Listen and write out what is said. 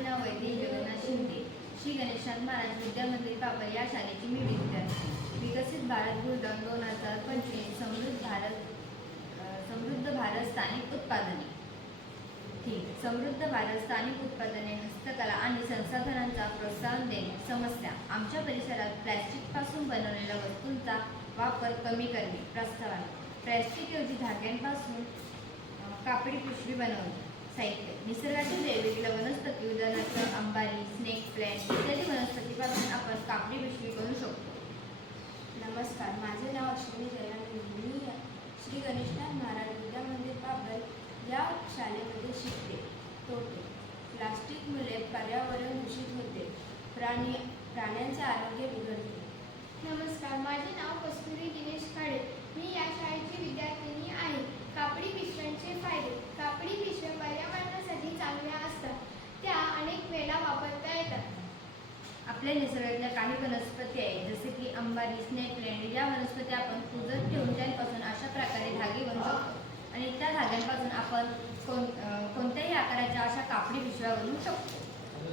माझे नाव वैद्य जगन्नाथ शिंदे. श्री गणेशनाथ महाराज विद्या मंदिर पापल या शाळेची मी विद्यार्थी. विकसित भारत गुरुदान 2025 समृद्ध भारत स्थानिक उत्पादने. समृद्ध भारत स्थानिक उत्पादने, हस्तकला आणि संसाधनांचा प्रोत्साहन देणे. समस्या: आमच्या परिसरात प्लॅस्टिकपासून बनवलेल्या वस्तूंचा वापर कमी करणे. प्रस्तावना: प्लॅस्टिकऐवजी धाग्यांपासून कापडी पिशवी बनवणे. साहित्य: निसर्गातील वेगवेगळ्या वनस्पती, उदाहरणार्थ अंबारी, स्नेक प्लांट इत्यादी वनस्पतीपासून आपण कापडी पिशवी बनवू शकतो. नमस्कार, माझे नाव अश्विनी जयराम. मी श्री गणेशनाथ महाराज विद्या मंदिर पाबल या शाळेमध्ये शिकते. तोटे: प्लास्टिकमुळे पर्यावरण दूषित होते, प्राण्यांचे आरोग्य बिघडते. नमस्कार, माझे नाव कस्तुरी दिनेश काळे. मी या शाळेची विद्यार्थिनी आहे. कापडी पिशव्यांचे फायदे: कापडी पिशव्या पर्यावरणासाठी चांगल्या असतात, त्या अनेक वेळा वापरता येतात. आपल्या निसर्गातल्या काही वनस्पती आहेत, जसे की अंबारी, स्नेक प्लांट. या वनस्पती आपण कुजत ठेवून त्यांपासून अशा प्रकारे धागे बनवू शकतो आणि त्या धाग्यांपासून आपण कोणत्याही आकाराच्या अशा कापडी पिशव्या बनवू शकतो.